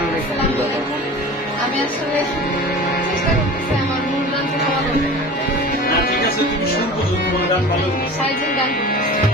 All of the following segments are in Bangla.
আমি আসলে চেষ্টা করতেছি আমার মূল গানটা সমাধান করতে। না ঠিক আছে তুমি শুরু করো তোমার গান ভালো সাইজের গান করতেছি।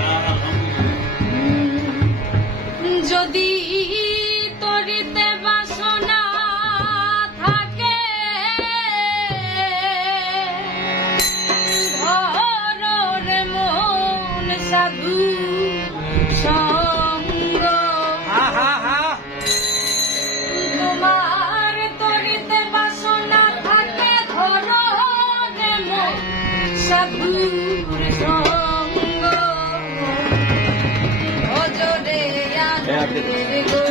সাধুর সঙ্গ অজরে আনন্দের গৌরাঙ্গ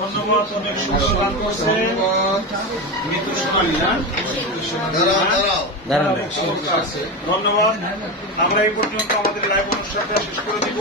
ধন্যবাদ অনেক সুন্দর করছে। মৃত্যু সোনালী না ধন্যবাদ। আমরা এই পর্যন্ত আমাদের লাইভ অনুষ্ঠানটা শেষ করে দিব।